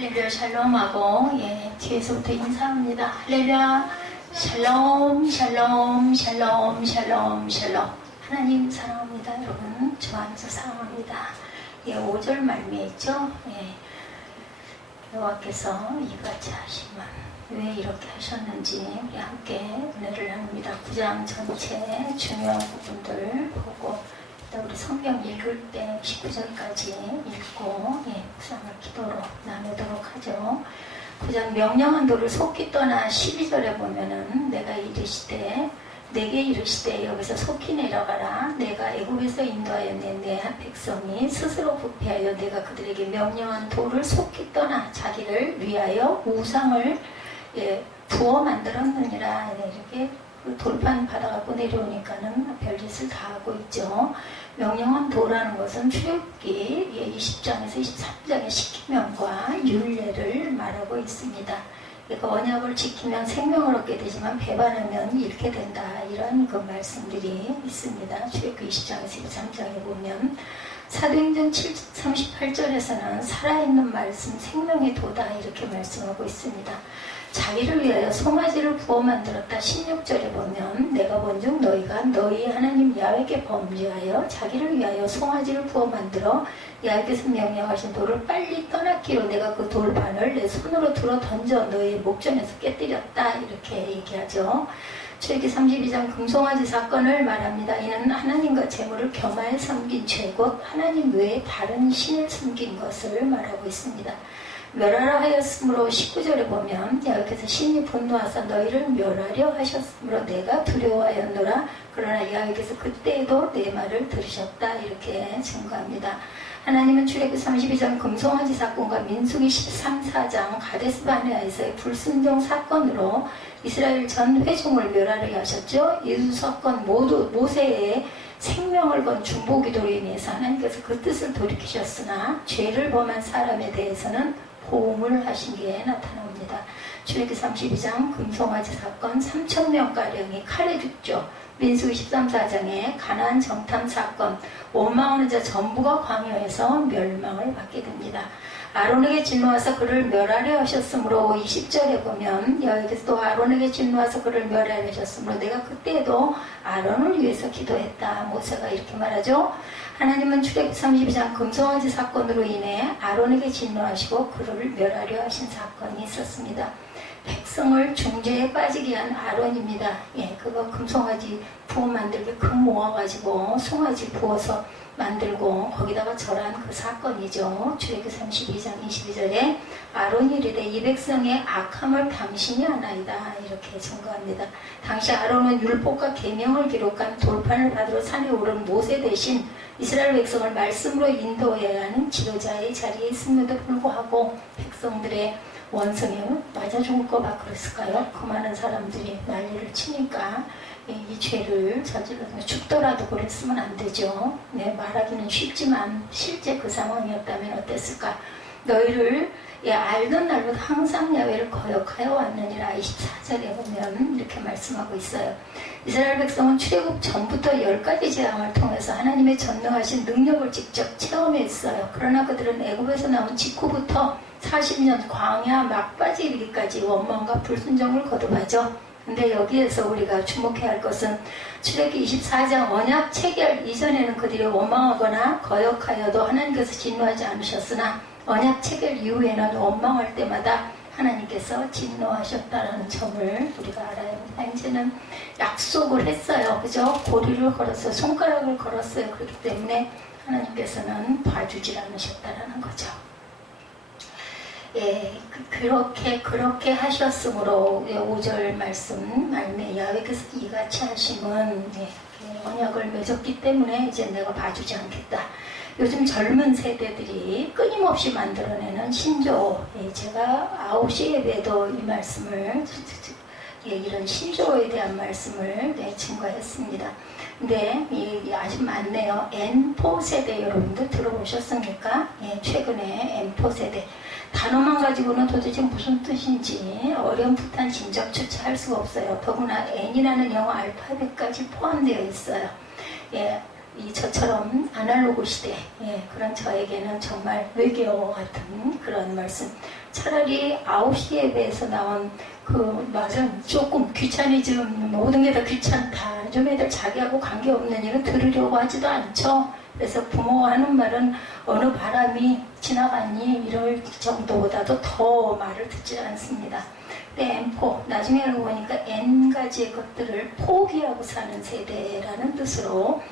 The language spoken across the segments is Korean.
할렐루야 샬롬하고 뒤에서부터 인사합니다. 할렐루야 샬롬 샬롬 샬롬 샬롬 샬롬. 하나님 사랑합니다. 여러분 주 안에서 사랑합니다. 5절 말미에 있죠. 여호와께서 이같이 하시면 왜 이렇게 하셨는지 우리 함께 은혜를 나눕니다. 9장 전체 중요한 부분들 보고 우리 성경 읽을 때 19절까지 읽고 묵상을 기도로 나누도록 하죠. 9장 명령한 도를 속히 떠나 12절에 보면은 내가 이르시되 내게 이르시되 여기서 속히 내려가라. 내가 애굽에서 인도하였네. 내 백성이 스스로 부패하여 내가 그들에게 명령한 도를 속히 떠나 자기를 위하여 우상을 부어 만들었느니라. 이렇게 돌판 받아갖고 내려오니까는 별짓을 다 하고 있죠. 명령한 도라는 것은 출애굽기 20장에서 23장의 십계명과 율례를 말하고 있습니다. 그러니까 언약을 지키면 생명을 얻게 되지만 배반하면 잃게 된다. 이런 그 말씀들이 있습니다. 출애굽기 20장에서 23장에 보면 사도행전 38절에서는 살아있는 말씀 생명의 도다 이렇게 말씀하고 있습니다. 자기를 위하여 송아지를 부어 만들었다. 16절에 보면 내가 본즉 너희가 너희 하나님 야훼께 범죄하여 자기를 위하여 송아지를 부어 만들어 야훼께서 명령하신 돌을 빨리 떠났기로 내가 그 돌판을 내 손으로 들어 던져 너희의 목전에서 깨뜨렸다. 이렇게 얘기하죠. 출애굽기 32장 금송아지 사건을 말합니다. 이는 하나님과 재물을 겸하여 섬긴 죄 곧 하나님 외에 다른 신을 섬긴 것을 말하고 있습니다. 멸하라 하였으므로 19절에 보면 야훼께서 신이 분노하사 너희를 멸하려 하셨으므로 내가 두려워하였노라. 그러나 야훼께서 그때에도 내 말을 들으셨다. 이렇게 증거합니다. 하나님은 출애굽기 32장 금송아지 사건과 민수기 13, 4장 가데스 바네아에서의 불순종 사건으로 이스라엘 전 회중을 멸하려 하셨죠. 이 두 사건 모두 모세의 생명을 건 중보기도로 인해서 하나님께서 그 뜻을 돌이키셨으나 죄를 범한 사람에 대해서는 보응을 하신 게 나타납니다. 출애굽기 32장 금송아지 사건 3,000명가량이 칼에 죽죠. 민수기 13, 4장에 가나안 정탐 사건 원망하는 자 전부가 광야에서 멸망을 받게 됩니다. 아론에게 진노하사 그를 멸하려 하셨으므로 20절에 보면 여호와께서 또 아론에게 진노하사 그를 멸하려 하셨으므로 내가 그때에도 아론을 위해서 기도했다. 모세가 이렇게 말하죠. 하나님은 출애굽기 32장 금송아지 사건으로 인해 아론에게 진노하시고 그를 멸하려 하신 사건이 있었습니다. 백성을 중죄에 빠지게 한 아론입니다. 그거 금송아지 부어 만들게 금 모아가지고 송아지 부어서 만들고 거기다가 절한 그 사건이죠. 출애굽기 32장 22절에 아론이 이르되 이 백성의 악함을 당신이 아나이다. 이렇게 증거합니다. 당시 아론은 율법과 계명을 기록한 돌판을 받으러 산에 오른 모세 대신 이스라엘 백성을 말씀으로 인도해야 하는 지도자의 자리에 있음에도 불구하고 백성들의 원성에 맞아 죽을 거 막 그랬을까요? 그 많은 사람들이 난리를 치니까 이 죄를 저질러서 죽더라도 그랬으면 안 되죠. 말하기는 쉽지만 실제 그 상황이었다면 어땠을까? 너희를 알던 날부터 항상 야훼를 거역하여 왔느니라. 24절에 보면 이렇게 말씀하고 있어요. 이스라엘 백성은 출애굽 전부터 10가지 재앙을 통해서 하나님의 전능하신 능력을 직접 체험했어요. 그러나 그들은 애굽에서 나온 직후부터 40년 광야 막바지 이르기까지 원망과 불순종을 거듭하죠. 근데 여기에서 우리가 주목해야 할 것은 출애굽기 24장 언약 체결 이전에는 그들이 원망하거나 거역하여도 하나님께서 진노하지 않으셨으나 언약 체결 이후에는 원망할 때마다 하나님께서 진노하셨다는 점을 우리가 알아야 합니다. 이제는 약속을 했어요. 그죠? 고리를 걸었어요. 손가락을 걸었어요. 그렇기 때문에 하나님께서는 봐주질 않으셨다는 거죠. 그렇게 하셨으므로 5절 말씀 말미에 야훼께서 이같이 하심은 언약을 맺었기 때문에 이제 내가 봐주지 않겠다. 요즘 젊은 세대들이 끊임없이 만들어내는 신조, 제가 9시 예배도 이 말씀을 이런 신조에 대한 말씀을 증거했습니다. 근데 아주 많네요. N4 세대 여러분들 들어보셨습니까? 최근에 N4 세대 단어만 가지고는 도대체 무슨 뜻인지 어렴풋한 짐작조차 할 수가 없어요. 더구나 N이라는 영어 알파벳까지 포함되어 있어요. 저처럼 아날로그 시대, 그런 저에게는 정말 외계어 같은 그런 말씀. 차라리 9시 예배에서 나온 그 말은 조금 귀차니즘, 모든 게 다 귀찮다. 요즘 애들 자기하고 관계없는 일은 들으려고 하지도 않죠. 그래서 부모가 하는 말은 어느 바람이 지나가니 이럴 정도보다도 더 말을 듣지 않습니다. M4, 나중에 알고 보니까 N가지의 것들을 포기하고 사는 세대라는 뜻으로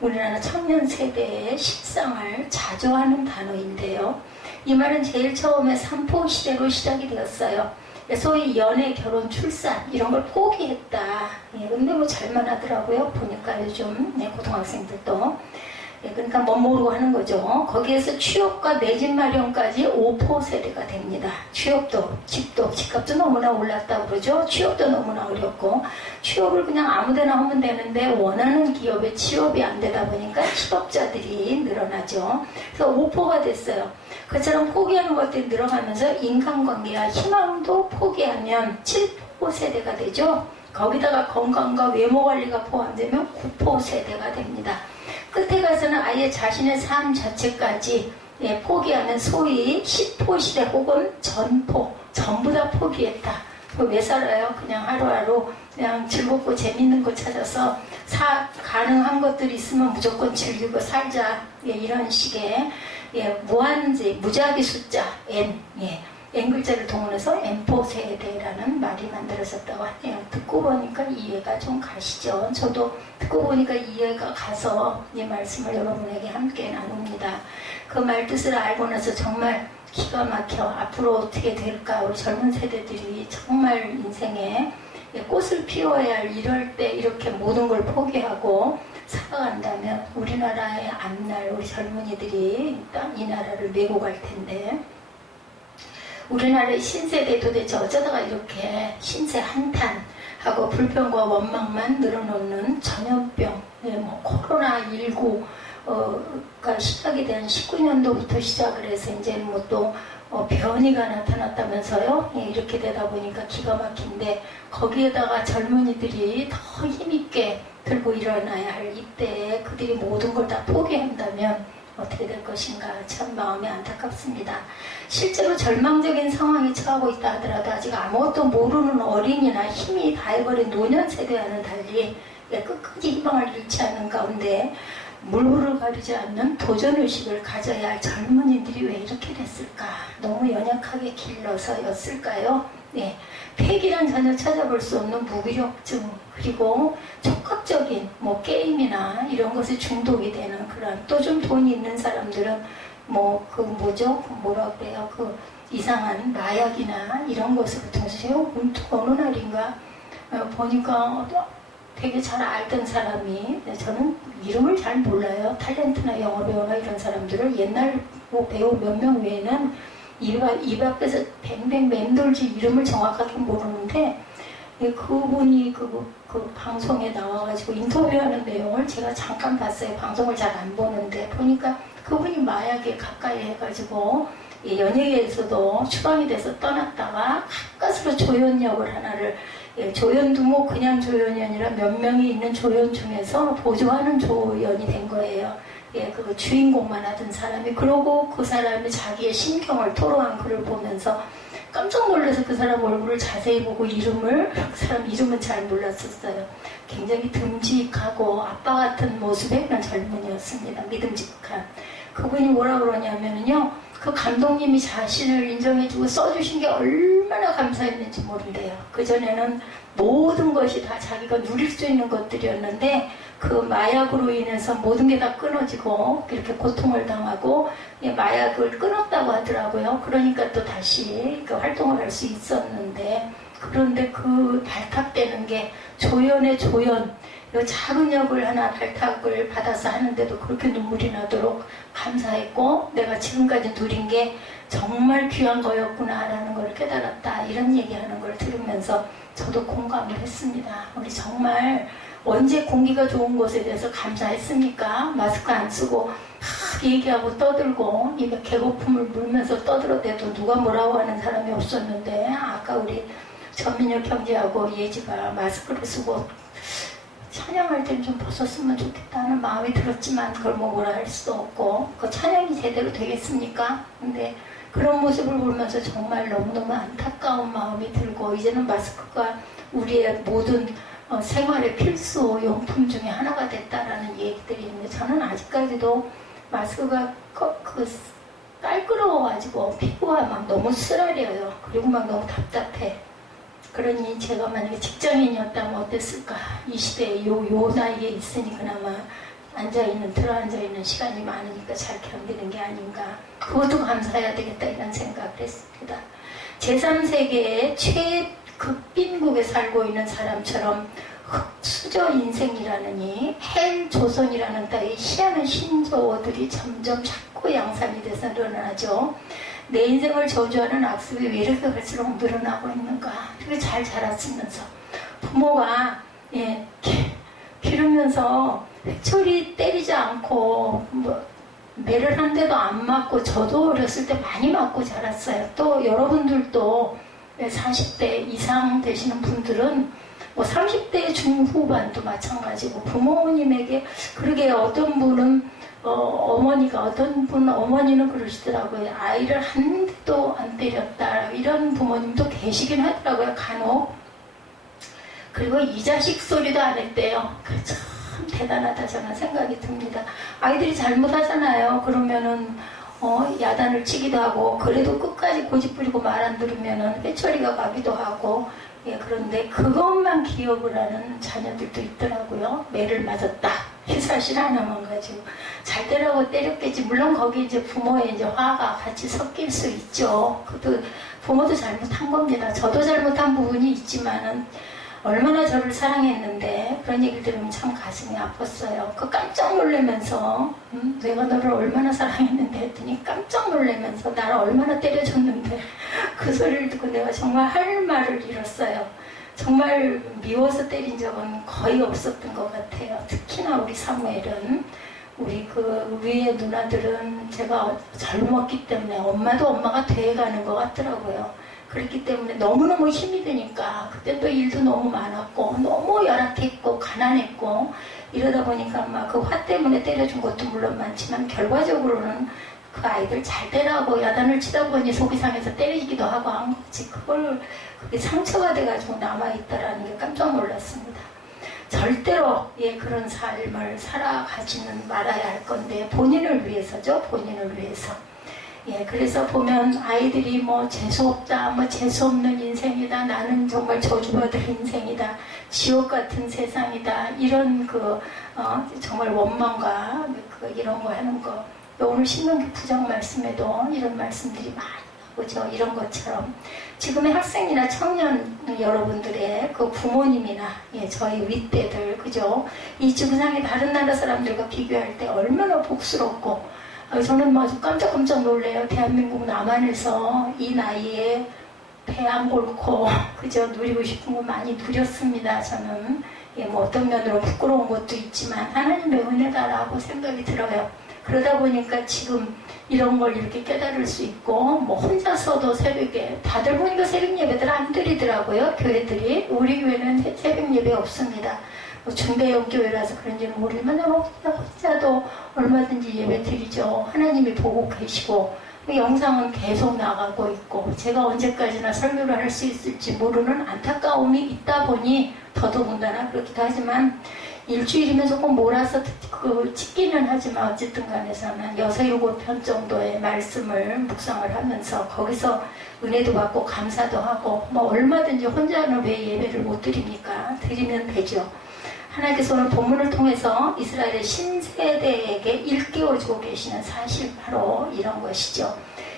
우리나라 청년 세대의 실상을 자조하는 단어인데요. 이 말은 제일 처음에 삼포 시대로 시작이 되었어요. 소위 연애, 결혼, 출산 이런 걸 포기했다. 근데 뭐 잘만 하더라고요. 보니까 요즘 고등학생들도. 그러니까 뭐 모르고 하는 거죠. 거기에서 취업과 내 집 마련까지 5포 세대가 됩니다. 취업도, 집도, 집값도 너무나 올랐다고 그러죠. 취업도 너무나 어렵고 취업을 그냥 아무데나 하면 되는데 원하는 기업에 취업이 안 되다 보니까 실업자들이 늘어나죠. 그래서 5포가 됐어요. 그처럼 포기하는 것들이 늘어가면서 인간관계와 희망도 포기하면 7포 세대가 되죠. 거기다가 건강과 외모관리가 포함되면 9포 세대가 됩니다. 끝에 가서는 아예 자신의 삶 자체까지 포기하는 소위 10포 시대 혹은 전포, 전부 다 포기했다. 왜 살아요? 그냥 하루하루 그냥 즐겁고 재밌는 거 찾아서 가능한 것들이 있으면 무조건 즐기고 살자. 이런 식의 무한지, 무작위 숫자 N, N글자를 동원해서 N포 세대라는 말이 만들어졌다고 하네요. 듣고 보니까 이해가 좀 가시죠. 저도 듣고 보니까 이해가 가서 이 말씀을 여러분에게 함께 나눕니다. 그 말 뜻을 알고 나서 정말 기가 막혀 앞으로 어떻게 될까. 우리 젊은 세대들이 정말 인생에 꽃을 피워야 할 이럴 때 이렇게 모든 걸 포기하고 살아간다면 우리나라의 앞날 우리 젊은이들이 이 나라를 메고 갈 텐데, 우리나라의 신세대 도대체 어쩌다가 이렇게 신세 한탄하고 불평과 원망만 늘어놓는 전염병, 코로나19가 시작이 된 19년도부터 시작을 해서 이제 뭐 또 변이가 나타났다면서요. 이렇게 되다 보니까 기가 막힌데, 거기에다가 젊은이들이 더 힘있게 들고 일어나야 할 이때에 그들이 모든 걸 다 포기한다면 어떻게 될 것인가 참 마음이 안타깝습니다. 실제로 절망적인 상황에 처하고 있다 하더라도 아직 아무것도 모르는 어린이나 힘이 다해버린 노년 세대와는 달리 끝까지 희망을 잃지 않는 가운데 물불을 가리지 않는 도전의식을 가져야 할 젊은이들이 왜 이렇게 됐을까? 너무 연약하게 길러서였을까요? 폐기란 전혀 찾아볼 수 없는 무기력증, 그리고 촉각적인 게임이나 이런 것에 중독이 되는 그런, 또 좀 돈이 있는 사람들은 뭐라 그래요? 이상한 마약이나 이런 것을 통해서 문득 어느 날인가 보니까 되게 잘 알던 사람이, 저는 이름을 잘 몰라요. 탤런트나 영어배우나 이런 사람들을 옛날 배우 몇 명 외에는 입 앞에서 뱅뱅 맴돌지 이름을 정확하게 모르는데, 그분이 그 방송에 나와가지고 인터뷰하는 내용을 제가 잠깐 봤어요. 방송을 잘 안 보는데 보니까 그분이 마약에 가까이 해가지고 연예계에서도 추방이 돼서 떠났다가 가까스로 조연 역을 하나를, 조연도 그냥 조연이 아니라 몇 명이 있는 조연 중에서 보조하는 조연이 된 거예요. 그 주인공만 하던 사람이. 그러고 그 사람이 자기의 심경을 토로한 글을 보면서 깜짝 놀라서 그 사람 얼굴을 자세히 보고 그 사람 이름은 잘 몰랐었어요. 굉장히 듬직하고 아빠 같은 모습의 그런 젊은이였습니다. 믿음직한. 그분이 뭐라 그러냐면요, 그 감독님이 자신을 인정해주고 써주신 게 얼마나 감사했는지 모른대요. 그전에는 모든 것이 다 자기가 누릴 수 있는 것들이었는데 그 마약으로 인해서 모든 게 다 끊어지고 이렇게 고통을 당하고 마약을 끊었다고 하더라고요. 그러니까 또 다시 활동을 할 수 있었는데, 그런데 그 발탁되는 게 조연의 조연, 작은 역을 하나 발탁을 받아서 하는데도 그렇게 눈물이 나도록 감사했고, 내가 지금까지 누린 게 정말 귀한 거였구나라는 걸 깨달았다, 이런 얘기하는 걸 들으면서 저도 공감을 했습니다. 우리 정말 언제 공기가 좋은 곳에 대해서 감사했습니까? 마스크 안 쓰고 막 얘기하고 떠들고 입에 개고픔을 물면서 떠들어대도 누가 뭐라고 하는 사람이 없었는데, 아까 우리 전민혁 형제하고 예지가 마스크를 쓰고 찬양할 때는 좀 벗었으면 좋겠다는 마음이 들었지만 그걸 뭐라 할 수도 없고 그 찬양이 제대로 되겠습니까? 근데 그런 모습을 보면서 정말 너무너무 안타까운 마음이 들고 이제는 마스크가 우리의 모든 생활의 필수 용품 중에 하나가 됐다라는 얘기들이 있는데 저는 아직까지도 마스크가 깔끄러워가지고 피부가 막 너무 쓰라려요. 그리고 막 너무 답답해. 그러니 제가 만약에 직장인이었다면 어땠을까? 이 시대에 요 나이에 있으니 그나마 들어앉아있는 시간이 많으니까 잘 견디는 게 아닌가. 그것도 감사해야 되겠다 이런 생각을 했습니다. 제3세계의 최극빈국에 살고 있는 사람처럼 흑수저 인생이라느니 헬 조선이라는 따위 희한한 신조어들이 점점 자꾸 양산이 돼서 늘어나죠. 내 인생을 저주하는 악습이 왜 이렇게 갈수록 늘어나고 있는가. 되게 잘 자랐으면서 부모가 기르면서 회초리 때리지 않고 매를 한 대도 안 맞고 저도 어렸을 때 많이 맞고 자랐어요. 또 여러분들도 40대 이상 되시는 분들은 30대 중후반도 마찬가지고 부모님에게 그러게 어떤 분은 어머니는 그러시더라고요. 아이를 한 대도 안 때렸다. 이런 부모님도 계시긴 하더라고요. 간혹. 그리고 이 자식 소리도 안 했대요. 참 대단하다 저는 생각이 듭니다. 아이들이 잘못하잖아요. 그러면은 야단을 치기도 하고 그래도 끝까지 고집부리고 말 안 들으면은 회초리가 가기도 하고 그런데 그것만 기억을 하는 자녀들도 있더라고요. 매를 맞았다. 이 사실 하나만 가지고 잘 때라고 때렸겠지. 물론 거기 이제 부모의 이제 화가 같이 섞일 수 있죠. 그것도 부모도 잘못한 겁니다. 저도 잘못한 부분이 있지만은 얼마나 저를 사랑했는데 그런 얘기를 들으면 참 가슴이 아팠어요. 깜짝 놀라면서 내가 너를 얼마나 사랑했는데 했더니 깜짝 놀라면서 나를 얼마나 때려줬는데 그 소리를 듣고 내가 정말 할 말을 잃었어요. 정말 미워서 때린 적은 거의 없었던 것 같아요. 특히나 우리 사무엘은 우리 그 위에 누나들은 제가 젊었기 때문에 엄마가 돼가는 것 같더라고요. 그렇기 때문에 너무너무 힘이 드니까 그때 또 일도 너무 많았고 너무 열악했고 가난했고 이러다 보니까 막 그 화 때문에 때려준 것도 물론 많지만 결과적으로는 그 아이들 잘 때라고 야단을 치다 보니 속이 상해서 때리기도 하고 한 거지. 그게 상처가 돼가지고 남아있다라는 게 깜짝 놀랐습니다. 절대로 그런 삶을 살아가지는 말아야 할 건데 본인을 위해서죠. 본인을 위해서. 그래서 보면 아이들이 재수없다, 재수없는 인생이다, 나는 정말 저주받을 인생이다, 지옥 같은 세상이다, 이런 정말 원망과 이런 거 하는 거. 오늘 신명기 9장 말씀에도 이런 말씀들이 많이 나오죠. 이런 것처럼. 지금의 학생이나 청년 여러분들의 그 부모님이나 저희 윗대들, 그죠? 이 지구상의 다른 나라 사람들과 비교할 때 얼마나 복스럽고 저는 아주 깜짝 놀래요. 대한민국 남한에서 이 나이에 배 안 골고 그저 누리고 싶은 거 많이 누렸습니다. 저는 어떤 면으로 부끄러운 것도 있지만 하나님의 은혜다라고 생각이 들어요. 그러다 보니까 지금 이런 걸 이렇게 깨달을 수 있고 혼자서도 새벽에 다들 보니까 새벽 예배들 안 드리더라고요. 교회들이. 우리 교회는 새벽 예배 없습니다. 중대형 교회라서 그런지는 모르지만 혼자도 얼마든지 예배 드리죠. 하나님이 보고 계시고 영상은 계속 나가고 있고 제가 언제까지나 설교를 할 수 있을지 모르는 안타까움이 있다 보니 더더군다나 그렇기도 하지만 일주일이면 조금 몰아서 찍기는 하지만 어쨌든 간에서는 6, 7편 정도의 말씀을 묵상을 하면서 거기서 은혜도 받고 감사도 하고 얼마든지 혼자는 왜 예배를 못 드립니까? 드리면 되죠. 하나님께서 오늘 본문을 통해서 이스라엘의 신세대에게 일깨워주고 계시는 사실 바로 이런 것이죠.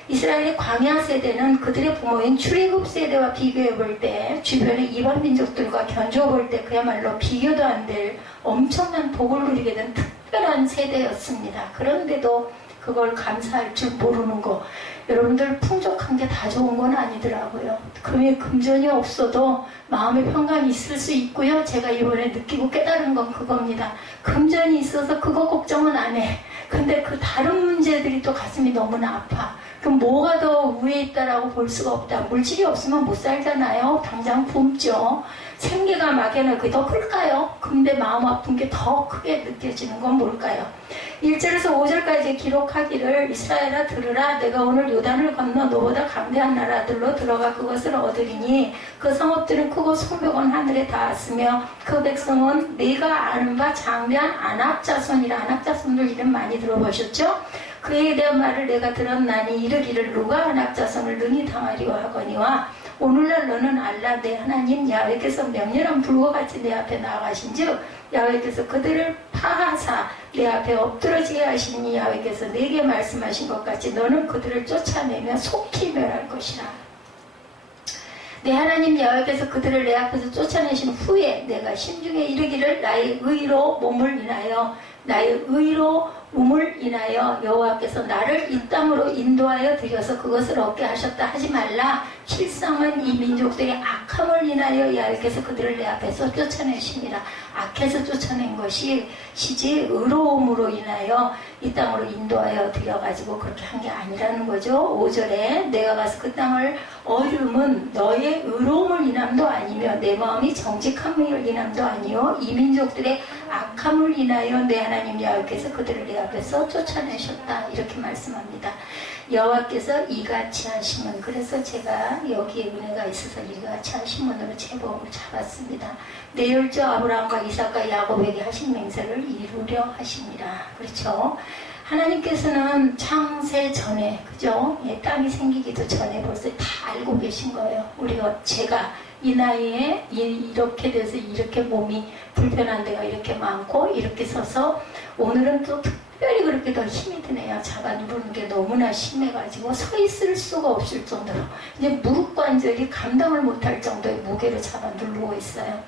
이스라엘의 광야 세대는 그들의 부모인 출애굽 세대와 비교해 볼 때 주변의 이방 민족들과 견주어 볼 때 그야말로 비교도 안 될 엄청난 복을 누리게 된 특별한 세대였습니다. 그런데도 그걸 감사할 줄 모르는 거. 여러분들 풍족한 게 다 좋은 건 아니더라고요. 금전이 없어도 마음의 평강이 있을 수 있고요. 제가 이번에 느끼고 깨달은 건 그겁니다. 금전이 있어서 그거 걱정은 안 해. 근데 그 다른 문제들이 또 가슴이 너무나 아파. 그럼 뭐가 더 위에 있다라고 볼 수가 없다. 물질이 없으면 못 살잖아요. 당장 굶죠. 생계가 막연해 그게 더 클까요? 근데 마음 아픈 게 더 크게 느껴지는 건 뭘까요? 1절에서 5절까지 기록하기를 이스라엘아 들으라 내가 오늘 요단을 건너 너보다 강대한 나라들로 들어가 그것을 얻으리니 그 성읍들은 크고 성벽은 하늘에 닿았으며 그 백성은 네가 아는 바 장대한 아낙 자손이라. 아낙 자손들 이름 많이 들어보셨죠? 그에 대한 말을 내가 들었나니 이르기를 누가 아낙 자손을 능히 당하리오 하거니와 오늘날 너는 알라 내 하나님 야훼께서 명렬한 불과 같이 내 앞에 나아가신즉 야훼께서 그들을 파하사 내 앞에 엎드러지게 하시니 야훼께서 내게 말씀하신 것 같이 너는 그들을 쫓아내며 속히 멸할 것이라. 내 하나님 야훼께서 그들을 내 앞에서 쫓아내신 후에 내가 심중에 이르기를 나의 의로 몸을 인하여 나의 의로 몸을 인하여 여호와께서 나를 이 땅으로 인도하여 들여서 그것을 얻게 하셨다 하지 말라. 실상은 이 민족들의 악함을 인하여 야훼께서 그들을 내 앞에서 쫓아내십니다. 악해서 쫓아낸 것이 시지 의로움으로 인하여 이 땅으로 인도하여 들여가지고 그렇게 한 게 아니라는 거죠. 5절에 내가 가서 그 땅을 얻음은 너의 의로움을 인함도 아니며 내 마음이 정직함을 인함도 아니요 이 민족들의 악함을 인하여 내 하나님 여호와께서 그들을 내 앞에서 쫓아내셨다. 이렇게 말씀합니다. 여호와께서 이같이 하시면, 그래서 제가 여기에 은혜가 있어서 이같이 하시면으로 제법을 잡았습니다. 내 열조 아브라함과 이삭과 야곱에게 하신 맹세를 이루려 하십니다. 그렇죠? 하나님께서는 창세 전에, 그죠? 예, 땅이 생기기도 전에 벌써 다 알고 계신 거예요. 제가 이 나이에 이렇게 돼서 이렇게 몸이 불편한 데가 이렇게 많고 이렇게 서서 오늘은 또 특별히 그렇게 더 힘이 드네요. 잡아 누르는 게 너무나 심해가지고 서 있을 수가 없을 정도로 이제 무릎 관절이 감당을 못할 정도의 무게로 잡아 누르고 있어요.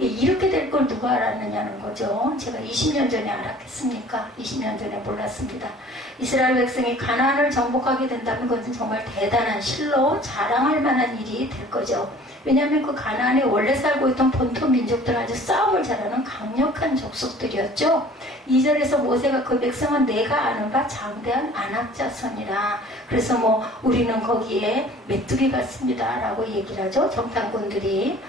이렇게 될 걸 누가 알았느냐는 거죠. 제가 20년 전에 알았겠습니까? 20년 전에 몰랐습니다. 이스라엘 백성이 가나안을 정복하게 된다면 그것은 정말 대단한 실로 자랑할 만한 일이 될 거죠. 왜냐하면 그 가나안에 원래 살고 있던 본토 민족들 아주 싸움을 잘하는 강력한 족속들이었죠. 2절에서 모세가 그 백성은 내가 아는 바 장대한 아낙 자손이라. 그래서 우리는 거기에 메뚜기 같습니다 라고 얘기를 하죠. 정탐꾼들이.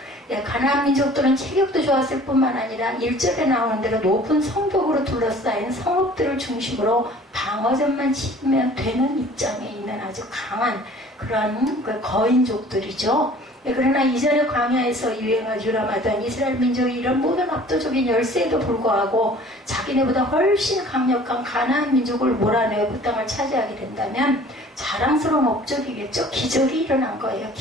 가나안 민족들은 체격도 좋았을 뿐만 아니라 1절에 나오는 대로 높은 성벽으로 둘러싸인 성읍들을 중심으로 방어전만 치면 되는 입장에 있는 아주 강한 그런 거인족들이죠. 그러나 이전에 광야에서 유람하던 이스라엘 민족이 이런 모든 압도적인 열세에도 불구하고 자기네보다 훨씬 강력한 가나안 민족을 몰아내어 그 땅을 차지하게 된다면 자랑스러운 업적이겠죠. 기적이 일어난 거예요.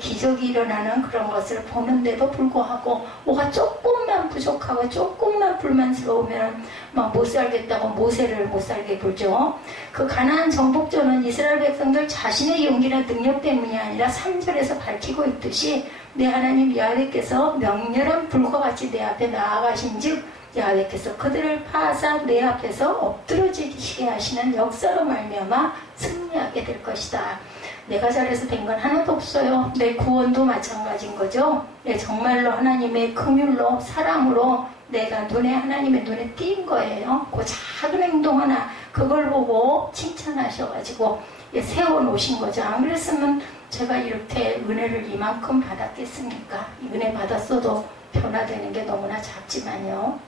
기적이 일어나는 그런 것을 보는데도 불구하고 뭐가 조금만 부족하고 조금만 불만스러우면 막 못 살겠다고 모세를 못 살게 굴죠. 그 가나안 정복전은 이스라엘 백성들 자신의 용기나 능력 때문이 아니라 3절에서 밝히고 있듯이 내 하나님 야훼께서 명렬한 불과 같이 내 앞에 나아가신즉 야훼께서 그들을 파하사 내 앞에서 엎드러지게 하시는 역사로 말미암아 승리하게 될 것이다. 내가 잘해서 된 건 하나도 없어요. 내 구원도 마찬가지인 거죠. 정말로 하나님의 긍휼로 사랑으로 내가 하나님의 눈에 띈 거예요. 그 작은 행동 하나 그걸 보고 칭찬하셔가지고 세워놓으신 거죠. 안 그랬으면 제가 이렇게 은혜를 이만큼 받았겠습니까? 은혜 받았어도 변화되는 게 너무나 작지만요.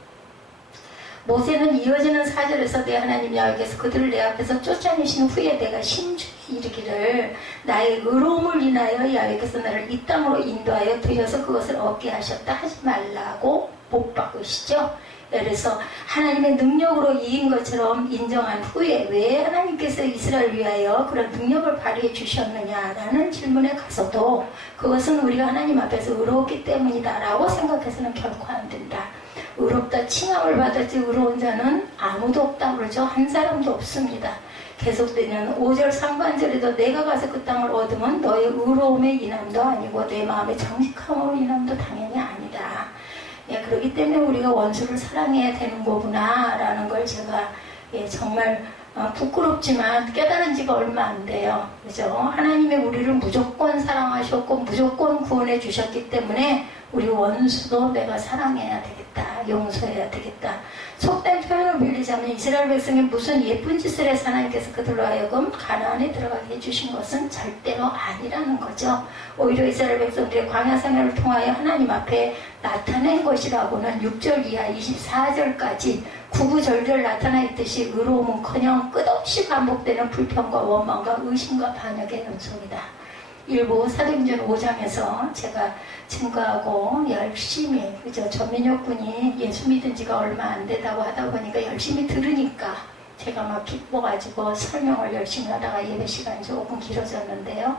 모세는 이어지는 4절에서 내 하나님 야훼께서 그들을 내 앞에서 쫓아내신 후에 내가 심중에 이르기를 나의 의로움을 인하여 야훼께서 나를 이 땅으로 인도하여 들여서 그것을 얻게 하셨다 하지 말라고 못 박으시죠. 그래서 하나님의 능력으로 이긴 것처럼 인정한 후에 왜 하나님께서 이스라엘을 위하여 그런 능력을 발휘해 주셨느냐라는 질문에 가서도 그것은 우리가 하나님 앞에서 의로웠기 때문이다 라고 생각해서는 결코 안 된다. 의롭다 칭함을 받았지 의로운 자는 아무도 없다 그러죠. 한 사람도 없습니다. 계속되는 5절 상반절에도 내가 가서 그 땅을 얻으면 너의 의로움의 인함도 아니고 내 마음의 정직함으로 인함도 당연히 아니다. 그렇기 때문에 우리가 원수를 사랑해야 되는 거구나 라는 걸 제가 정말 부끄럽지만 깨달은 지가 얼마 안 돼요. 그죠? 하나님의 우리를 무조건 사랑하셨고 무조건 구원해 주셨기 때문에 우리 원수도 내가 사랑해야 되겠다. 용서해야 되겠다. 속된 표현을 설명을 빌리자면 이스라엘 백성이 무슨 예쁜 짓을 해서 하나님께서 그들로 하여금 가나안에 들어가게 해주신 것은 절대로 아니라는 거죠. 오히려 이스라엘 백성들의 광야 생활을 통하여 하나님 앞에 나타낸 것이라고는 6절 이하 24절까지 구구절절 나타나 있듯이 의로움은커녕 끝없이 반복되는 불평과 원망과 의심과 반역의 연속이다. 일부 사도행전 5장에서 제가 증거하고 열심히, 그죠? 전민혁 군이 예수 믿은 지가 얼마 안 되다고 하다 보니까 열심히 들으니까 제가 막 기뻐가지고 설명을 열심히 하다가 예배 시간이 조금 길어졌는데요.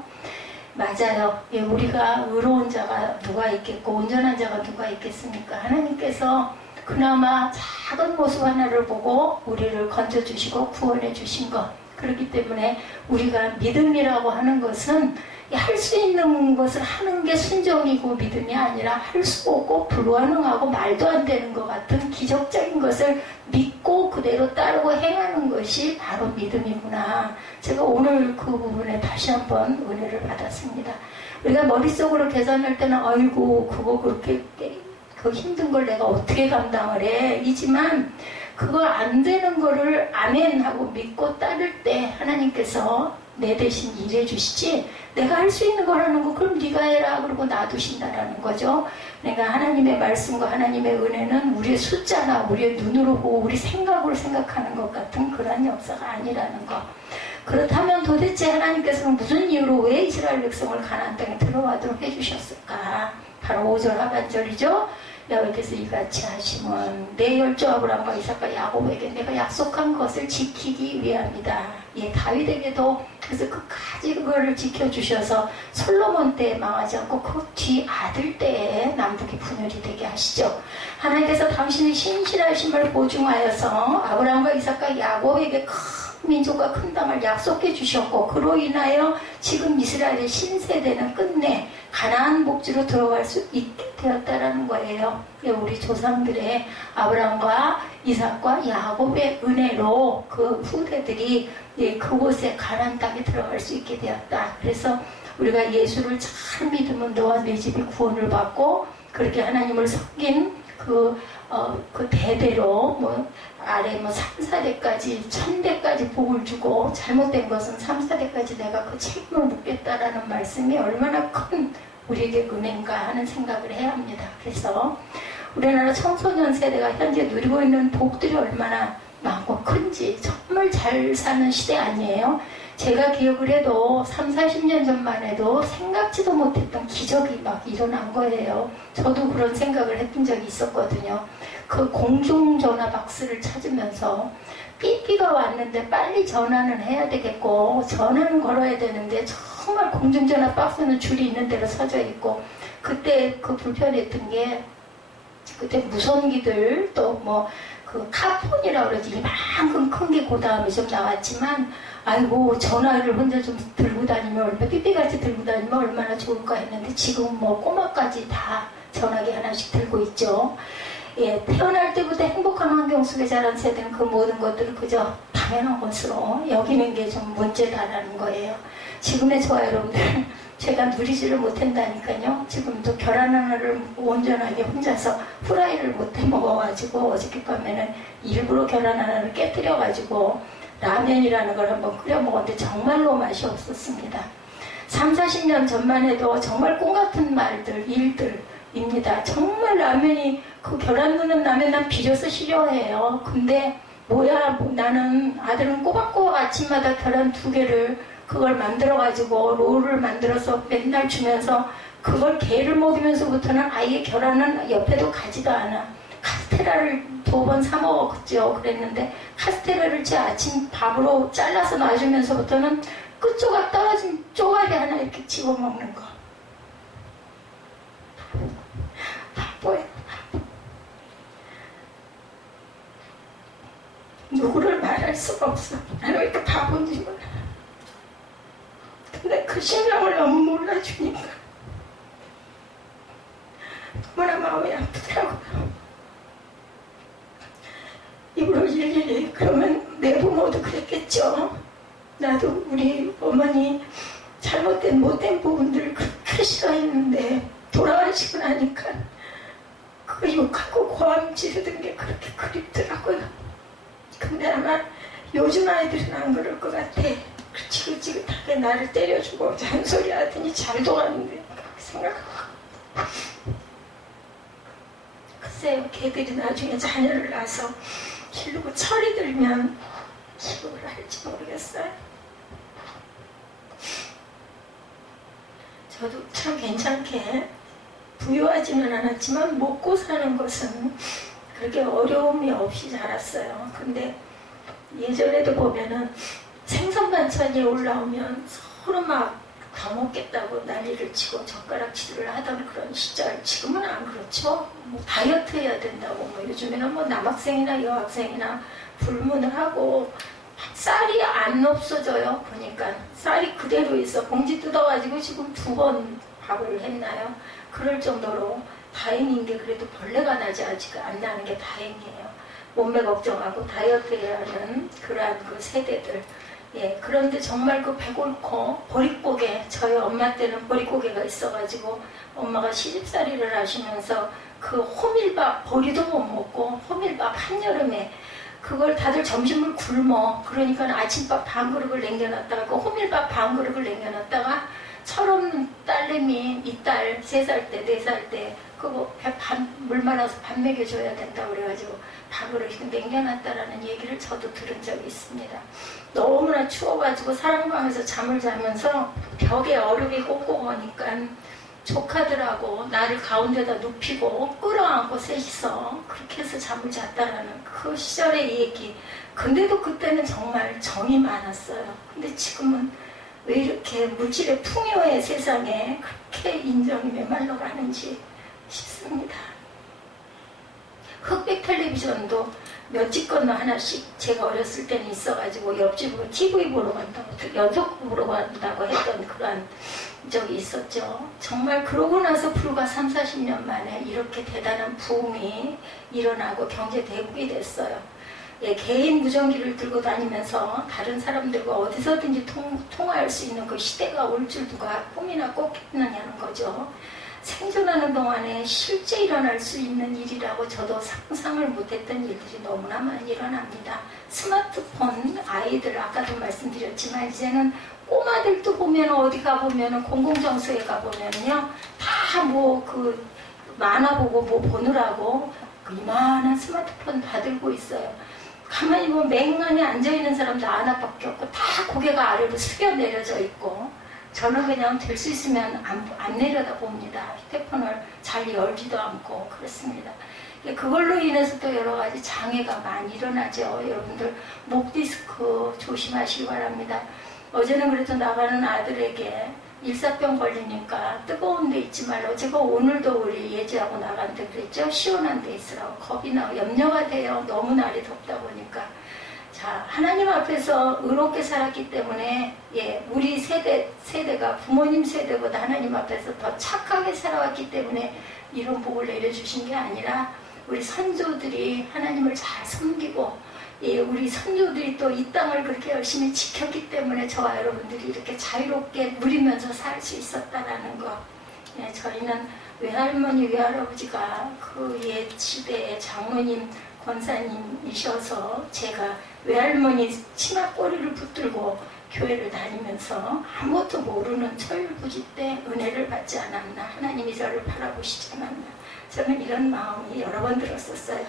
맞아요. 예, 우리가 의로운 자가 누가 있겠고 온전한 자가 누가 있겠습니까? 하나님께서 그나마 작은 모습 하나를 보고 우리를 건져주시고 구원해 주신 것. 그렇기 때문에 우리가 믿음이라고 하는 것은 할 수 있는 것을 하는 게 순종이고 믿음이 아니라 할 수 없고 불가능하고 말도 안 되는 것 같은 기적적인 것을 믿고 그대로 따르고 행하는 것이 바로 믿음이구나. 제가 오늘 그 부분에 다시 한번 은혜를 받았습니다. 우리가 머릿속으로 계산할 때는 아이고 그거 그렇게 그 힘든 걸 내가 어떻게 감당을 해 이지만 그거 안 되는 거를 아멘 하고 믿고 따를 때 하나님께서 내 대신 일해 주시지 내가 할 수 있는 거라는 거 그럼 네가 해라 그러고 놔두신다라는 거죠. 내가 하나님의 말씀과 하나님의 은혜는 우리의 숫자나 우리의 눈으로 보고 우리 생각으로 생각하는 것 같은 그런 역사가 아니라는 거. 그렇다면 도대체 하나님께서는 무슨 이유로 왜 이스라엘 백성을 가나안 땅에 들어가도록 해주셨을까? 바로 5절 하반절이죠. 여호와께서 이같이 하시면 내 열조 아브라함과 이삭과 야곱에게 내가 약속한 것을 지키기 위함이다. 예, 다윗에게도 그래서 끝까지 그거를 지켜주셔서 솔로몬 때에 망하지 않고 그 뒤 아들 때에 남북이 분열이 되게 하시죠. 하나님께서 당신의 신실하심을 보증하여서 아브라함과 이삭과 야곱에게 큰 민족과 큰 땅을 약속해 주셨고 그로 인하여 지금 이스라엘의 신세대는 끝내 가나안 복지로 들어갈 수 있게 되었다라는 거예요. 우리 조상들의 아브라함과 이삭과 야곱의 은혜로 그 후대들이 그곳에 가나안 땅에 들어갈 수 있게 되었다. 그래서 우리가 예수를 잘 믿으면 너와 네 집이 구원을 받고 그렇게 하나님을 섬긴 그 대대로 아래 3, 4대까지 1000대까지 복을 주고 잘못된 것은 3, 4대까지 내가 그 책임을 묻겠다라는 말씀이 얼마나 큰 우리에게 은혜인가 하는 생각을 해야 합니다. 그래서 우리나라 청소년 세대가 현재 누리고 있는 복들이 얼마나 많고 큰지 정말 잘 사는 시대 아니에요? 제가 기억을 해도 3, 40년 전만 해도 생각지도 못했던 기적이 막 일어난 거예요. 저도 그런 생각을 했던 적이 있었거든요. 그 공중전화 박스를 찾으면서 삐삐가 왔는데 빨리 전화는 해야 되겠고 전화는 걸어야 되는데 정말 공중전화 박스는 줄이 있는 대로 서져 있고 그때 그 불편했던 게 그때 무선기들 또 그 카폰이라고 그러지 이만큼 큰 게 그 다음에 좀 나왔지만 아이고 전화를 혼자 좀 들고 다니면 얼마나 삐삐같이 들고 다니면 얼마나 좋을까 했는데 지금 꼬마까지 다 전화기 하나씩 들고 있죠. 예, 태어날 때부터 행복한 환경 속에 자란 세대는 그 모든 것들을 그저 당연한 것으로 여기는 게 좀 문제다라는 거예요. 지금의 저와 여러분들 제가 누리지를 못한다니까요. 지금도 계란 하나를 온전하게 혼자서 후라이를 못해 먹어가지고 어저께 밤에는 일부러 계란 하나를 깨뜨려가지고 라면이라는 걸 한번 끓여 먹었는데 정말로 맛이 없었습니다. 3, 40년 전만 해도 정말 꿈같은 말들, 일들입니다. 정말 라면이 그 계란 넣는 라면 난 비려서 싫어해요. 근데 나는 아들은 꼬박꼬박 아침마다 계란 2개를 그걸 만들어가지고 롤을 만들어서 맨날 주면서 그걸 개를 먹이면서부터는 아예 계란은 옆에도 가지도 않아. 카스테라를 2번 사 먹었죠. 그랬는데 카스테라를 제 아침 밥으로 잘라서 놔주면서부터는 끝조각 떨어진 쪼가리 하나 이렇게 집어먹는 거. 바보예요. 누구를 말할 수가 없어. 나는 왜 이렇게 바본지 몰라. 근데 그 심령을 너무 몰라주니까 너무나 마음이 아프더라고요. 입으로 일일이 그러면 내 부모도 그랬겠죠. 나도 우리 어머니 잘못된 못된 부분들을 그렇게 싫어했는데 돌아가시고 나니까 그 욕하고 고함 지르던 게 그렇게 그립더라고요. 근데 아마 요즘 아이들은 안 그럴 것 같아. 지긋지긋하게 나를 때려주고 잔소리 하더니 잘도 가는데 그렇게 생각하고. 글쎄요, 걔들이 나중에 자녀를 낳아서 기르고 철이 들면 기록을 할지 모르겠어요. 저도 참 괜찮게 부유하지는 않았지만 먹고 사는 것은 그렇게 어려움이 없이 자랐어요. 근데 예전에도 보면은 생선 반찬이 올라오면 서로 막 다 먹겠다고 난리를 치고 젓가락질을 하던 그런 시절. 지금은 안 그렇죠. 뭐 다이어트 해야 된다고 뭐 요즘에는 뭐 남학생이나 여학생이나 불문을 하고 쌀이 안 없어져요. 보니까 쌀이 그대로 있어. 봉지 뜯어가지고 지금 2번 밥을 했나요? 그럴 정도로 다행인 게 그래도 벌레가 나지 아직 안 나는 게 다행이에요. 몸매 걱정하고 다이어트 해야 하는 그러한 그 세대들. 예, 그런데 정말 그 배골코 보릿고개, 저희 엄마 때는 보릿고개가 있어가지고 엄마가 시집살이를 하시면서 그 호밀밥 보리도 못 먹고 호밀밥 한여름에 그걸 다들 점심을 굶어. 그러니까 아침밥 반 그릇을 남겨놨다가 그 호밀밥 반 그릇을 남겨놨다가 철없는 딸내미 이 딸 3살 때 4살 때 그거 물 말아서 밥 먹여줘야 된다고 그래가지고 밥을 이렇게 남겨놨다라는 얘기를 저도 들은 적이 있습니다. 너무나 추워가지고 사랑방에서 잠을 자면서 벽에 얼음이 꽂고 오니까 조카들하고 나를 가운데다 눕히고 끌어안고 셋이서 그렇게 해서 잠을 잤다라는 그 시절의 얘기. 근데도 그때는 정말 정이 많았어요. 근데 지금은 왜 이렇게 물질의 풍요의 세상에 그렇게 인정이 메말라 가는지 싶습니다. 흑백 텔레비전도 몇 집 건너 하나씩 제가 어렸을 때는 있어가지고 옆집으로 TV 보러 간다고, 연속 보러 간다고 했던 그런 적이 있었죠. 정말 그러고 나서 불과 30-40년 만에 이렇게 대단한 부흥이 일어나고 경제 대국이 됐어요. 예, 개인 무전기를 들고 다니면서 다른 사람들과 어디서든지 통화할 수 있는 그 시대가 올 줄 누가 꿈이나 꿨겠느냐는 거죠. 생존하는 동안에 실제 일어날 수 있는 일이라고 저도 상상을 못했던 일들이 너무나 많이 일어납니다. 스마트폰 아이들 아까도 말씀드렸지만 이제는 꼬마들도 보면 어디 가보면 공공장소에 가보면요 다 뭐 그 만화 보고 뭐 보느라고 이만한 스마트폰 다 들고 있어요. 가만히 보면 맹간에 앉아있는 사람도 하나밖에 없고 다 고개가 아래로 숙여 내려져 있고 저는 그냥 될 수 있으면 안 내려다 봅니다. 휴대폰을 잘 열지도 않고 그렇습니다. 그걸로 인해서 또 여러 가지 장애가 많이 일어나죠. 여러분들 목 디스크 조심하시기 바랍니다. 어제는 그래도 나가는 아들에게 일사병 걸리니까 뜨거운 데 있지 말라고 제가 오늘도 우리 예지하고 나간데 그랬죠. 시원한 데 있으라고 겁이 나고 염려가 돼요. 너무 날이 덥다 보니까. 자, 하나님 앞에서 의롭게 살았기 때문에 예, 우리 세대가 부모님 세대보다 하나님 앞에서 더 착하게 살아왔기 때문에 이런 복을 내려주신 게 아니라 우리 선조들이 하나님을 잘 섬기고 예, 우리 선조들이 또 이 땅을 그렇게 열심히 지켰기 때문에 저와 여러분들이 이렇게 자유롭게 누리면서 살 수 있었다라는 거. 예, 저희는 외할머니 외할아버지가 그 옛 시대의 장모님 권사님이셔서 제가 외할머니 치마 꼬리를 붙들고 교회를 다니면서 아무것도 모르는 초일부지 때 은혜를 받지 않았나, 하나님이 저를 바라보시지 않았나, 저는 이런 마음이 여러 번 들었었어요.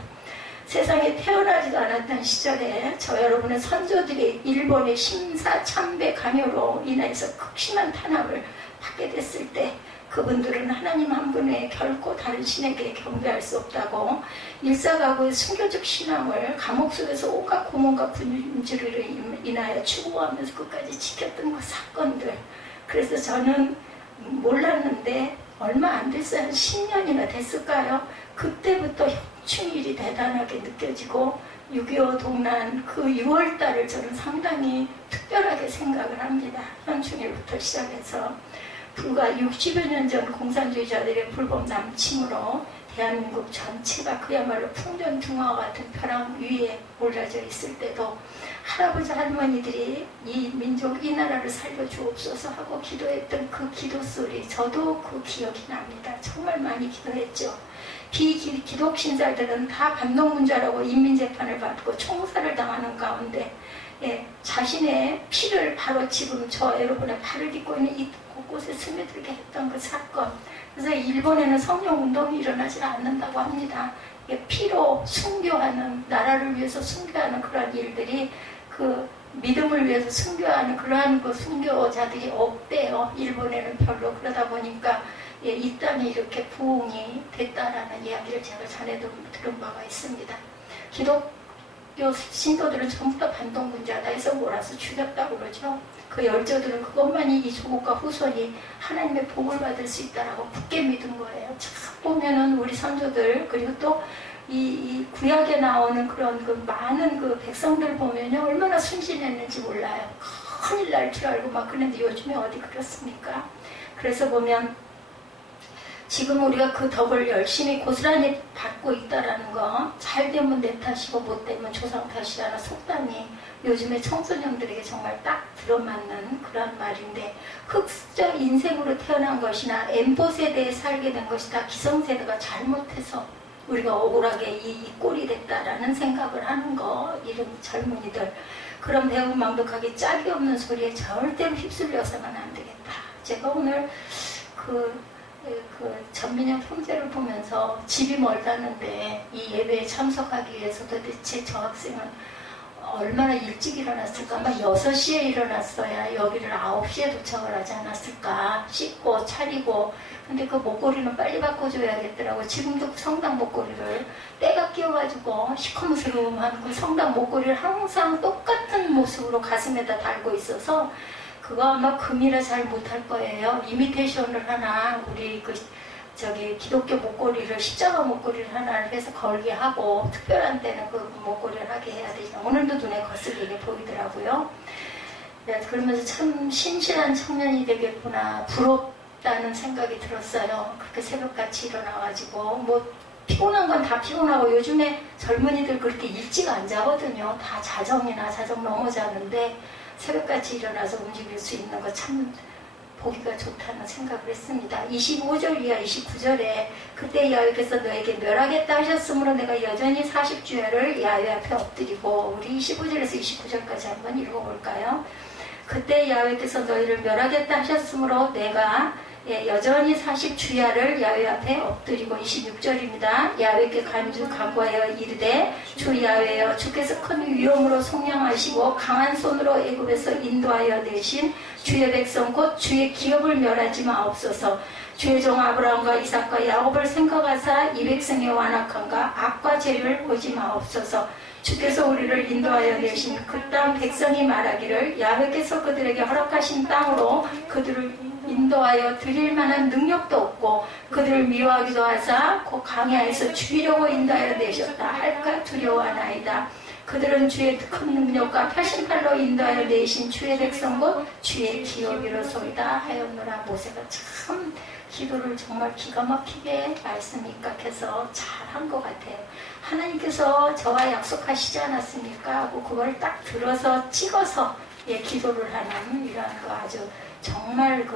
세상에 태어나지도 않았던 시절에 저 여러분의 선조들이 일본의 심사참배 강요로 인해서 극심한 탄압을 받게 됐을 때 그분들은 하나님 한 분에 결코 다른 신에게 경배할 수 없다고 일사가구의 순교적 신앙을 감옥 속에서 온갖 고문과 분주를 인하여 추구하면서 끝까지 지켰던 그 사건들. 그래서 저는 몰랐는데 얼마 안 됐어요. 한 10년이나 됐을까요? 그때부터 현충일이 대단하게 느껴지고 6.25 동란 그 6월달을 저는 상당히 특별하게 생각을 합니다. 현충일부터 시작해서 불과 60여 년 전 공산주의자들의 불법 남침으로 대한민국 전체가 그야말로 풍전등화 같은 벼랑 위에 올라져 있을 때도 할아버지 할머니들이 이 민족 이 나라를 살려주옵소서 하고 기도했던 그 기도 소리, 저도 그 기억이 납니다. 정말 많이 기도했죠. 비기독 신자들은 다 반동문자라고 인민재판을 받고 총살을 당하는 가운데 자신의 피를 바로 지금 저 여러분의 발을 딛고 있는 이 곳곳에 스며들게 했던 그 사건. 그래서 일본에는 성령운동이 일어나지 않는다고 합니다. 피로 순교하는, 나라를 위해서 순교하는 그러한 일들이, 그 믿음을 위해서 순교하는 그러한 그 순교자들이 없대요. 일본에는 별로. 그러다 보니까 이 땅이 이렇게 부흥이 됐다라는 이야기를 제가 전에 들은 바가 있습니다. 기독교 신도들은 전부 다 반동문자다 해서 몰아서 죽였다고 그러죠. 그 열조들은 그것만이 이 조국과 후손이 하나님의 복을 받을 수 있다라고 굳게 믿은 거예요. 참 보면은 우리 선조들, 그리고 또 이 구약에 나오는 그런 그 많은 그 백성들 보면요, 얼마나 순진했는지 몰라요. 큰일 날 줄 알고 막 그런데 요즘에 어디 그렇습니까? 그래서 보면 지금 우리가 그 덕을 열심히 고스란히 받고 있다라는 거, 잘 되면 내 탓이고 못 되면 조상 탓이라는 속담이 요즘에 청소년들에게 정말 딱 들어맞는 그런 말인데, 흑수저 인생으로 태어난 것이나 엠보세대에 살게 된 것이다. 기성세대가 잘못해서 우리가 억울하게 이 꼴이 됐다라는 생각을 하는 거, 이런 젊은이들. 그런 배은망덕하게 짝이 없는 소리에 절대로 휩쓸려서는 안 되겠다. 제가 오늘 그 전민영 형제를 보면서 집이 멀다는데 이 예배에 참석하기 위해서 도대체 저 학생은 얼마나 일찍 일어났을까? 아마 6시에 일어났어야 여기를 9시에 도착을 하지 않았을까? 씻고 차리고. 근데 그 목걸이는 빨리 바꿔줘야겠더라고. 지금도 성당 목걸이를 때가 끼어가지고 시커멓으로만 그 성당 목걸이를 항상 똑같은 모습으로 가슴에다 달고 있어서 그거 아마 금이라 잘 못할 거예요. 이미테이션을 하나, 우리 기독교 목걸이를, 십자가 목걸이를 하나 해서 걸게 하고, 특별한 때는 그 목걸이를 하게 해야 되죠. 오늘도 눈에 거슬리게 보이더라고요. 네, 그러면서 참 신실한 청년이 되겠구나, 부럽다는 생각이 들었어요. 그렇게 새벽같이 일어나가지고, 뭐, 피곤한 건 다 피곤하고, 요즘에 젊은이들 그렇게 일찍 안 자거든요. 다 자정 넘어 자는데, 새벽같이 일어나서 움직일 수 있는 거 참 보기가 좋다는 생각을 했습니다. 25절 이하 29절에 그때 야훼께서 너에게 멸하겠다 하셨으므로 내가 여전히 40주야를 야훼 앞에 엎드리고, 우리 25절에서 29절까지 한번 읽어볼까요? 그때 야훼께서 너희를 멸하겠다 하셨으므로 내가 여전히 40주야를 야훼 앞에 엎드리고. 26절입니다. 야훼께 간구하여 이르되 주 야훼여, 주께서 큰 위엄으로 속량하시고 강한 손으로 애굽에서 인도하여 내신 주의 백성 곧 주의 기업을 멸하지 마옵소서. 주의 종 아브라함과 이삭과 야곱을 생각하사 이 백성의 완악함과 악과 죄를 보지 마옵소서. 주께서 우리를 인도하여 내신 그 땅 백성이 말하기를 야훼께서 그들에게 허락하신 땅으로 그들을 인도하여 드릴 만한 능력도 없고 그들을 미워하기도 하사 곧 광야에서 죽이려고 인도하여 내셨다 할까 두려워하나이다. 그들은 주의 큰 능력과 표심팔로 인도하여 내신 주의 백성 곧 주의 기업이로소이다 하였노라. 모세가 참 기도를 정말 기가 막히게 말씀 입각해서 잘한 것 같아요. 하나님께서 저와 약속하시지 않았습니까? 하고 그걸 딱 들어서 찍어서 기도를 하는 이러한 거 아주 정말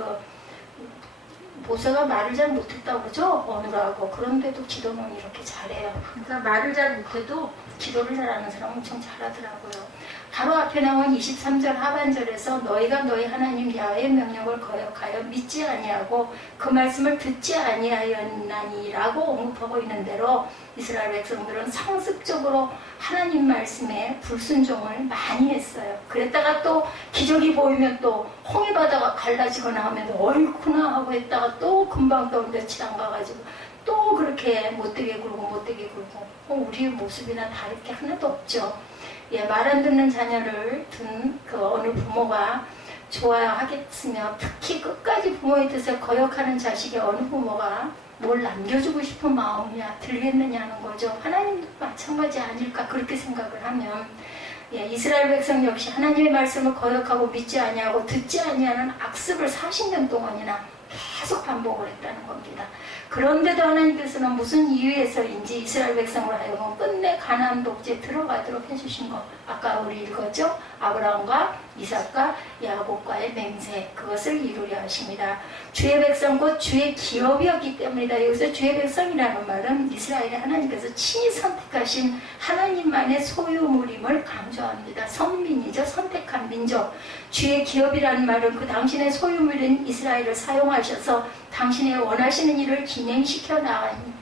모세가 말을 잘 못했다고 그러죠? 어느라고. 그런데도 기도는 이렇게 잘해요. 그러니까 말을 잘 못해도 기도를 잘하는 사람은 엄청 잘하더라고요. 바로 앞에 나온 23절 하반절에서 너희가 너희 하나님 야훼의 명령을 거역하여 믿지 아니하고 그 말씀을 듣지 아니하였나니라고 언급하고 있는 대로 이스라엘 백성들은 상습적으로 하나님 말씀에 불순종을 많이 했어요. 그랬다가 또 기적이 보이면 또 홍해바다가 갈라지거나 하면 어이구나 하고 했다가 또 금방 또 며칠 안 가가지고 또 그렇게 못되게 굴고 우리의 모습이나 다를 게 하나도 없죠. 말 안 듣는 자녀를 둔 그 어느 부모가 좋아하겠으며, 특히 끝까지 부모의 뜻을 거역하는 자식의 어느 부모가 뭘 남겨주고 싶은 마음이야 들겠느냐는 거죠. 하나님도 마찬가지 아닐까 그렇게 생각을 하면, 이스라엘 백성 역시 하나님의 말씀을 거역하고 믿지 아니하고 듣지 아니하는 악습을 40년 동안이나 계속 반복을 했다는 겁니다. 그런데도 하나님께서는 무슨 이유에서인지 이스라엘 백성으로 하여금 끝내 가나안 복지에 들어가도록 해주신 것, 아까 우리 읽었죠? 아브라함과 이삭과 야곱과의 맹세, 그것을 이루려 하십니다. 주의 백성 곧 주의 기업이었기 때문이다. 여기서 주의 백성이라는 말은 이스라엘의 하나님께서 친히 선택하신 하나님만의 소유물임을 강조합니다. 선민이죠. 선택한 민족. 주의 기업이라는 말은 그 당신의 소유물인 이스라엘을 사용하셔서 당신의 원하시는 일을 진행시켜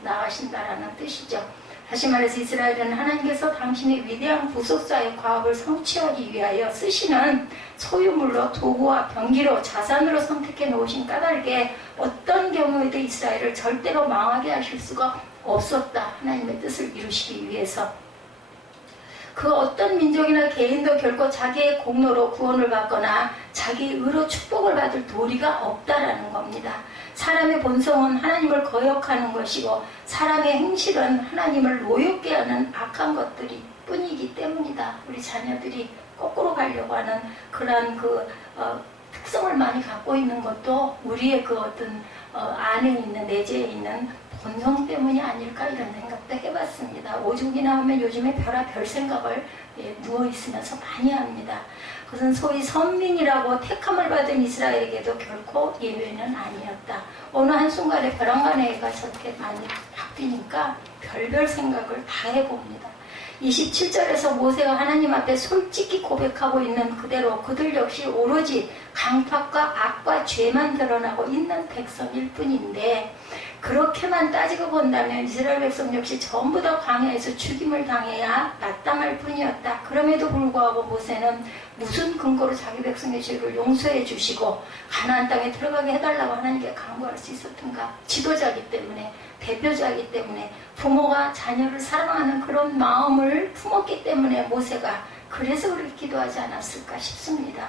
나가신다라는 뜻이죠. 다시 말해서 이스라엘은 하나님께서 당신의 위대한 구속사의 과업을 성취하기 위하여 쓰시는 소유물로, 도구와 병기로, 자산으로 선택해 놓으신 까닭에 어떤 경우에도 이스라엘을 절대로 망하게 하실 수가 없었다. 하나님의 뜻을 이루시기 위해서. 그 어떤 민족이나 개인도 결코 자기의 공로로 구원을 받거나 자기 의로 축복을 받을 도리가 없다라는 겁니다. 사람의 본성은 하나님을 거역하는 것이고 사람의 행실은 하나님을 노엽게 하는 악한 것들이 뿐이기 때문이다. 우리 자녀들이 거꾸로 가려고 하는 그러한 특성을 많이 갖고 있는 것도 우리의 그 어떤 안에 있는, 내재에 있는 본성 때문이 아닐까, 이런 생각도 해봤습니다. 오죽이나 하면 요즘에 별 생각을 누워있으면서 많이 합니다. 그것은 소위 선민이라고 택함을 받은 이스라엘에게도 결코 예외는 아니었다. 어느 한순간에 벼랑간에가 저렇게 많이 바뀌니까 별별 생각을 다 해봅니다. 27절에서 모세가 하나님 앞에 솔직히 고백하고 있는 그대로 그들 역시 오로지 강팍과 악과 죄만 드러나고 있는 백성일 뿐인데, 그렇게만 따지고 본다면 이스라엘 백성 역시 전부 다 광야에서 죽임을 당해야 마땅할 뿐이었다. 그럼에도 불구하고 모세는 무슨 근거로 자기 백성의 죄를 용서해 주시고 가나안 땅에 들어가게 해달라고 하나님께 간구할 수 있었던가? 지도자이기 때문에, 대표자이기 때문에, 부모가 자녀를 사랑하는 그런 마음을 품었기 때문에 모세가 그래서 그렇게 기도하지 않았을까 싶습니다.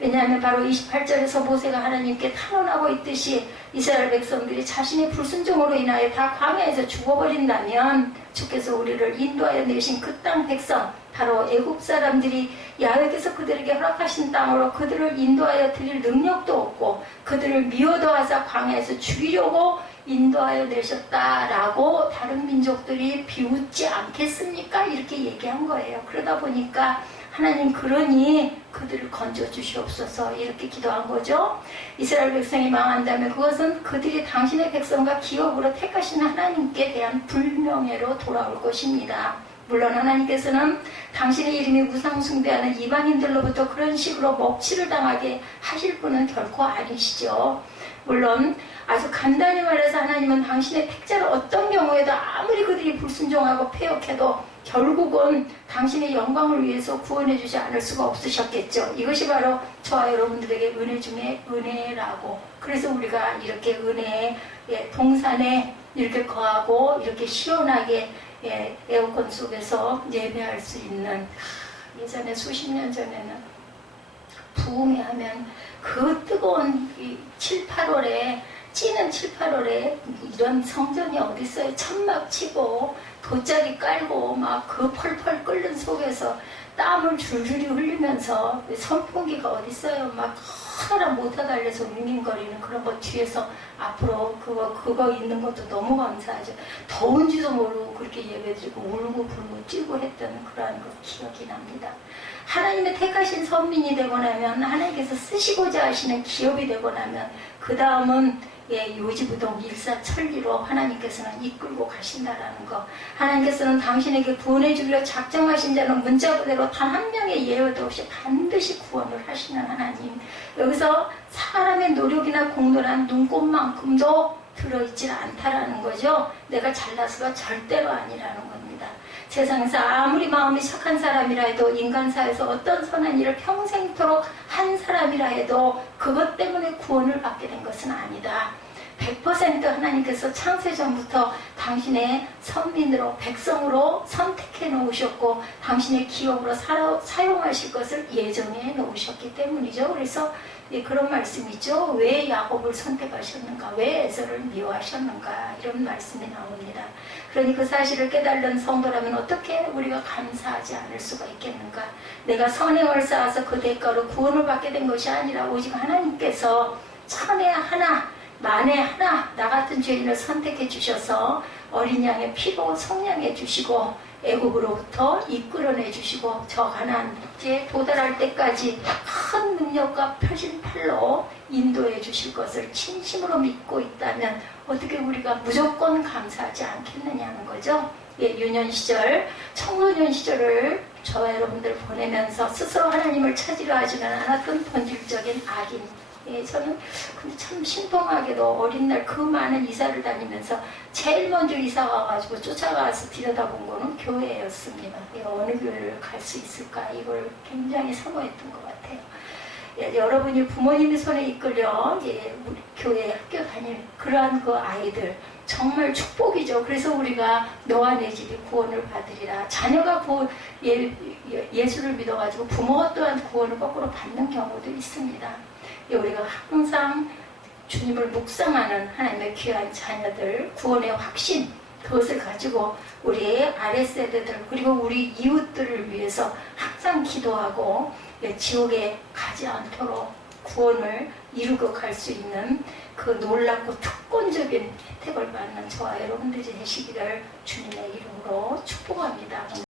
왜냐하면 바로 28절에서 모세가 하나님께 탄원하고 있듯이 이스라엘 백성들이 자신의 불순종으로 인하여 다 광야에서 죽어버린다면 주께서 우리를 인도하여 내신 그 땅 백성, 바로 애굽 사람들이 야훼께서 그들에게 허락하신 땅으로 그들을 인도하여 드릴 능력도 없고 그들을 미워도 하사 광야에서 죽이려고 인도하여 내셨다라고 다른 민족들이 비웃지 않겠습니까? 이렇게 얘기한 거예요. 그러다 보니까 하나님, 그러니 그들을 건져주시옵소서, 이렇게 기도한 거죠. 이스라엘 백성이 망한다면 그것은 그들이 당신의 백성과 기업으로 택하신 하나님께 대한 불명예로 돌아올 것입니다. 물론 하나님께서는 당신의 이름이 우상숭배하는 이방인들로부터 그런 식으로 먹칠을 당하게 하실 분은 결코 아니시죠. 물론 아주 간단히 말해서 하나님은 당신의 택자를 어떤 경우에도 아무리 그들이 불순종하고 패역해도 결국은 당신의 영광을 위해서 구원해 주지 않을 수가 없으셨겠죠. 이것이 바로 저와 여러분들에게 은혜 중에 은혜라고. 그래서 우리가 이렇게 은혜의 동산에 이렇게 거하고 이렇게 시원하게 에어컨 속에서 예배할 수 있는, 예전에 수십 년 전에는 부흥회 하면 그 뜨거운 7, 8월에 찌는 7, 8월에 이런 성전이 어디 있어요. 천막 치고 돗자리 깔고 막 그 펄펄 끓는 속에서 땀을 줄줄이 흘리면서 선풍기가 어디 있어요. 막 하나라 못하 달래서 윙윙거리는 그런 거 뒤에서 앞으로 그거 있는 것도 너무 감사하죠. 더운지도 모르고 그렇게 예배드리고 울고 불고 뛰고 했던 그러한 거 기억이 납니다. 하나님의 택하신 선민이 되고 나면, 하나님께서 쓰시고자 하시는 기업이 되고 나면 그 다음은 요지부동 일사천리로 하나님께서는 이끌고 가신다라는 거. 하나님께서는 당신에게 구원해 주기로 작정하신 자는 문자 그대로 단 한 명의 예외도 없이 반드시 구원을 하시는 하나님. 여기서 사람의 노력이나 공로란 눈꼽만큼도 들어있지 않다라는 거죠. 내가 잘나서가 절대로 아니라는 겁니다. 세상에서 아무리 마음이 착한 사람이라 해도, 인간사에서 어떤 선한 일을 평생토록 한 사람이라 해도 그것 때문에 구원을 받게 된 것은 아니다. 100% 하나님께서 창세전부터 당신의 선민으로, 백성으로 선택해 놓으셨고 당신의 기업으로 사용하실 것을 예정해 놓으셨기 때문이죠. 그래서 그런 말씀이죠. 왜 야곱을 선택하셨는가? 왜 에서를 미워하셨는가? 이런 말씀이 나옵니다. 그러니 그 사실을 깨달은 성도라면 어떻게 우리가 감사하지 않을 수가 있겠는가? 내가 선행을 쌓아서 그 대가로 구원을 받게 된 것이 아니라 오직 하나님께서 천에 하나 아내 하나 나 같은 죄인을 선택해 주셔서 어린 양의 피로 성량해 주시고 애굽으로부터 이끌어내 주시고 저 가나안에 도달할 때까지 큰 능력과 펴진 팔로 인도해 주실 것을 진심으로 믿고 있다면 어떻게 우리가 무조건 감사하지 않겠느냐는 거죠. 예, 유년 시절, 청소년 시절을 저와 여러분들 보내면서 스스로 하나님을 찾으려 하지는 않았던 본질적인 악인. 예, 저는 근데 참 신통하게도 어린 날 그 많은 이사를 다니면서 제일 먼저 이사 와가지고 쫓아가서 들여다본 거는 교회였습니다. 예, 어느 교회를 갈 수 있을까 이걸 굉장히 사모했던 것 같아요. 예, 여러분이 부모님의 손에 이끌려 예, 우리 교회 학교 다니는 그러한 그 아이들 정말 축복이죠. 그래서 우리가 너와 내 집이 구원을 받으리라. 자녀가 예수를 믿어가지고 부모가 또한 구원을 거꾸로 받는 경우도 있습니다. 예, 우리가 항상 주님을 묵상하는 하나님의 귀한 자녀들 구원의 확신 그것을 가지고 우리 아랫세대들 그리고 우리 이웃들을 위해서 항상 기도하고 예, 지옥에 가지 않도록 구원을 이루고 갈 수 있는 그 놀랍고 특권적인 혜택을 받는 저와 여러분들이 되시기를 주님의 이름으로 축복합니다.